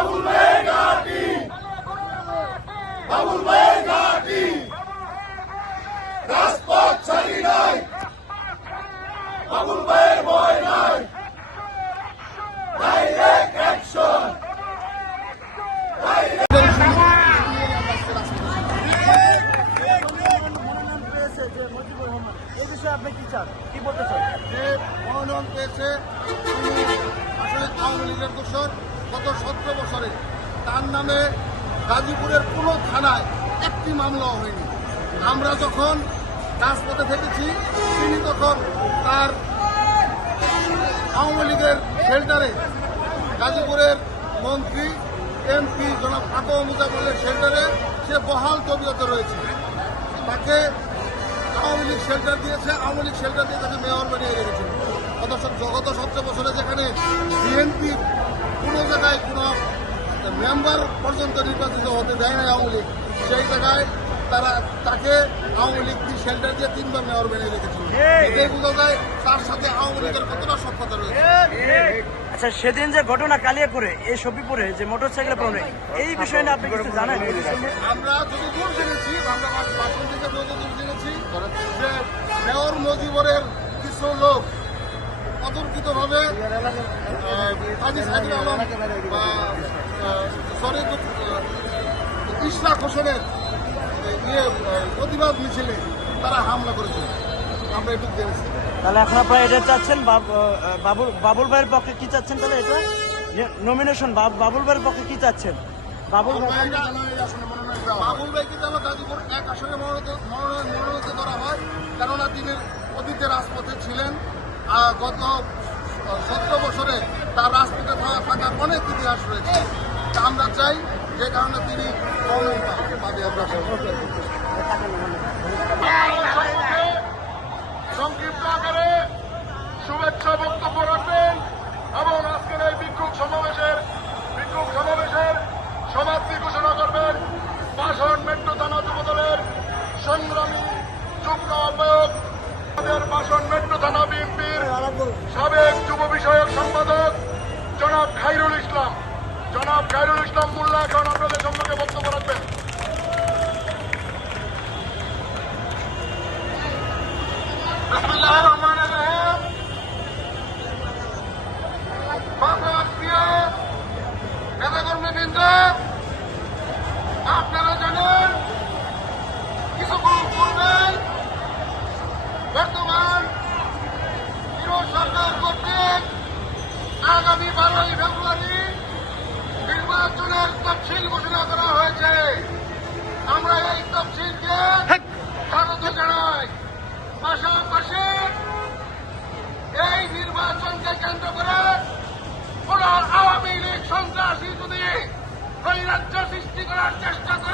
বাবুল ভাইয়ের ঘাঁটি, বাবুল ভাইয়ের ঘাঁটি, রাজপথ ছাড়ি নাই, বাবুল ভাইয়ের ভয় নাই, ডাইরেক্ট অ্যাকশন। আপনি কি চান, কি বলতে চান? যে মনোনয়ন পেয়েছে তিনি আসলে আওয়ামী লীগের দোষর। গত 17 বছরে তার নামে গাজীপুরের কোনো থানায় একটি মামলাও হয়নি। আমরা যখন রাজপথে থেকেছি তিনি তখন তার আওয়ামী লীগের শেল্টারে গাজীপুরের মন্ত্রী এমপি জনাব আতম মুজাফরের শেল্টারে সে বহাল তবিয়তে রয়েছে। তাকে আওয়ামী লীগ শেল্টার দিয়েছে, আওয়ামী লীগ শেল্টার দিয়ে তাকে মেয়র বানিয়ে রেখেছিল। গত 17 বছরে যেখানে বিএনপি কোনো জায়গায় কোনো মেম্বার পর্যন্ত নির্বাচিত হতে দেয় না আওয়ামী লীগ, সেই জায়গায় তাকে আওয়ামী লীগ শেল্টার দিয়ে 3বার মেয়র বানিয়ে রেখেছিল। এটাই বোঝা যায় তার সাথে আওয়ামী লীগের কতটা সক্ষতা রয়েছে। আচ্ছা, সেদিন যে ঘটনা কালিয়াপুরে এই সফিপুরে যে মোটরসাইকেল পড়ে, এই বিষয়ে আপনি কিছু জানেন? আমরা যদি দূর জেনেছি, আমরা ভাষণ থেকে যতদূর জেনেছি যে মেয়র মুজিবরের কিছু লোক অতর্কিতভাবে কাজী সাইদুল আলম বা ইশরাক হোসেনের প্রতিবাদ মিছিলে তারা হামলা করেছে, আমরা এটুকু জেনেছি। তাহলে এখন আপনারা এটা চাচ্ছেন, বাবুল ভাইয়ের পক্ষে কি চাচ্ছেন? তাহলে এটা নমিনেশন বাবুল ভাইয়ের পক্ষে কি চাচ্ছেন? বাবুল ভাইকে যেন গাজীপুর 1 আসনে মনোনীত করা হয়, কেননা তিনি অতীতে রাজপথে ছিলেন। গত 17 বছরে তার রাজপথে থাকার অনেক ইতিহাস রয়েছে। আমরা চাই যে কারণে তিনি সংক্ষিপ্ত আকারে শুভেচ্ছা বক্তব্য রাখবেন এবং আজকের এই বিক্ষোভ সমাবেশের সমাপ্তি ঘোষণা করবেন বাসন মেট্রো থানা যুবদলের সংগ্রামী যুগ্ম আহ্বায়ক, বাসন মেট্রো থানা বিএনপির সাবেক যুব বিষয়ক সম্পাদক জনাব খায়রুল ইসলাম মোল্লা এখন আপনাদের সম্মুখে বক্তব্য রাখবেন। আপনারা জানেন কিছুক্ষণ পূর্বে বর্তমান সরকার কর্তৃক আগামী 12ই ফেব্রুয়ারি নির্বাচনের তফসিল ঘোষণা করা হয়েছে। আমরা এই তফসিলকে স্বাগত জানাই। পাশাপাশি এই নির্বাচনকে কেন্দ্র করে কোন আওয়ামী লীগ সন্ত্রাসী যদি নৈরাজ্য সৃষ্টি করার চেষ্টা করে